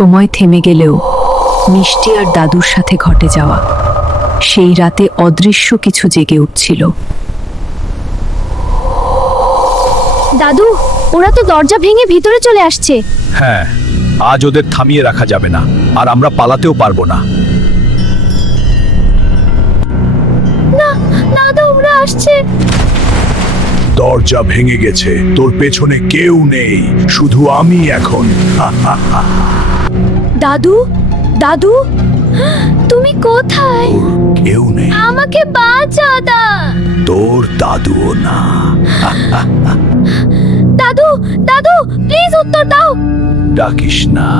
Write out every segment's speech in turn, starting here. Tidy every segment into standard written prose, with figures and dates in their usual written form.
সময় থেমে গেলেও মিষ্টি আর দাদুর সাথে ঘটে যাওয়া সেই রাতে অদৃশ্য কিছু জেগে উঠছিল। দাদু, ওরা তো দরজা ভেঙে ভিতরে চলে আসছে। হ্যাঁ, আজ ওদের থামিয়ে রাখা যাবে না, আর আমরা পালাতেও পারবো না। না, দাদু, ওরা আসছে। দরজা ভেঙে গেছে, তোর পেছনে কেউ নেই, শুধু আমি এখন। দাদু, দাদু, তুমি কোথায়? কেউ নেই, আমাকে বাঁচাও দা। তোর দাদুও না। দাদু, দাদু, প্লিজ উত্তর দাও। ডাকিস না,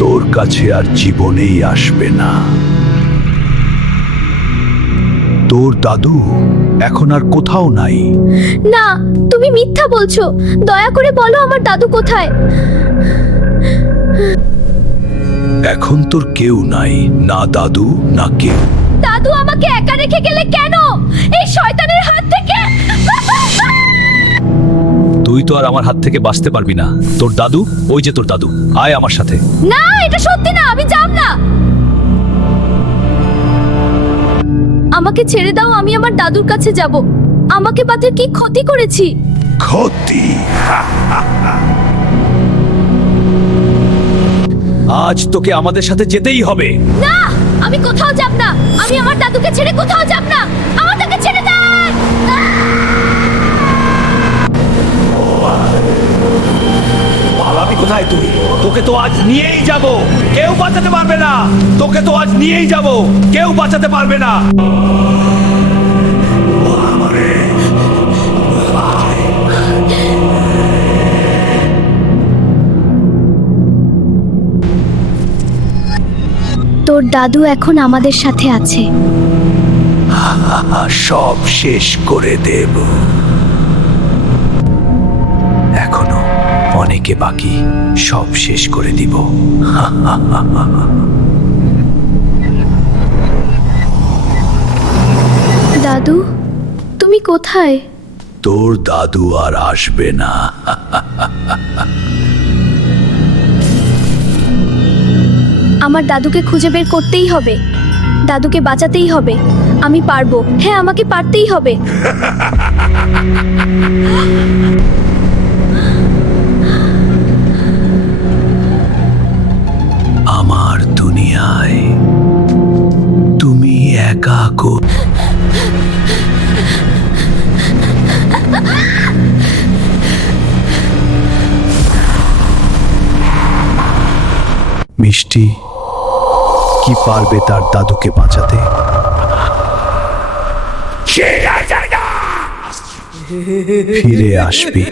তোর কাছে আর জীবনেই আসবে না। তোর দাদু এখন আর কোথাও নাই। না, তুমি মিথ্যা বলছো। দয়া করে বলো আমার দাদু কোথায়। এখন তোর কেউ নাই, না দাদু না কেউ। দাদু আমাকে একা রেখে গেলে কেন? এই শয়তানের হাত থেকে। তুই তো আর আমার হাত থেকে বাঁচতে পারবি না। তোর দাদু, ওই যে তোর দাদু, আয় আমার সাথে। না, এটা সত্যি না, আমি যাব না। আমাকে ছেড়ে দাও, আমি আমার দাদুর কাছে যাব। আমাকে বাতের কি ক্ষতি করেছি? ক্ষতি? আজ তোকে আমাদের সাথে যেতেই হবে। না, আমি কোথাও যাব না। আমি আমার দাদুকে ছেড়ে কোথাও যাব না। আমাকে ছেড়ে দাও। পালাবি কোথায় তুই? তোকে তো আজ নিয়েই যাব, কেউ বাঁচাতে পারবে না। তোকে তো আজ নিয়েই যাব, কেউ বাঁচাতে পারবে না। তোর দাদু এখন আমাদের সাথে আছে। সব শেষ করে দেব। এখনো অনেকে বাকি, সব শেষ করে দিব। দাদু, তুমি কোথায়? তোর দাদু আর আসবে না। আমার দাদুকে খুঁজে বের করতেই হবে। দাদুকে বাঁচাতেই হবে। আমি পারবো। হ্যাঁ, আমাকে পারতেই হবে। আমার দুনিয়ায় তুমি একা মিষ্টি কি পারবে তার দাদুকে বাঁচাতে? ফিরে আসবি।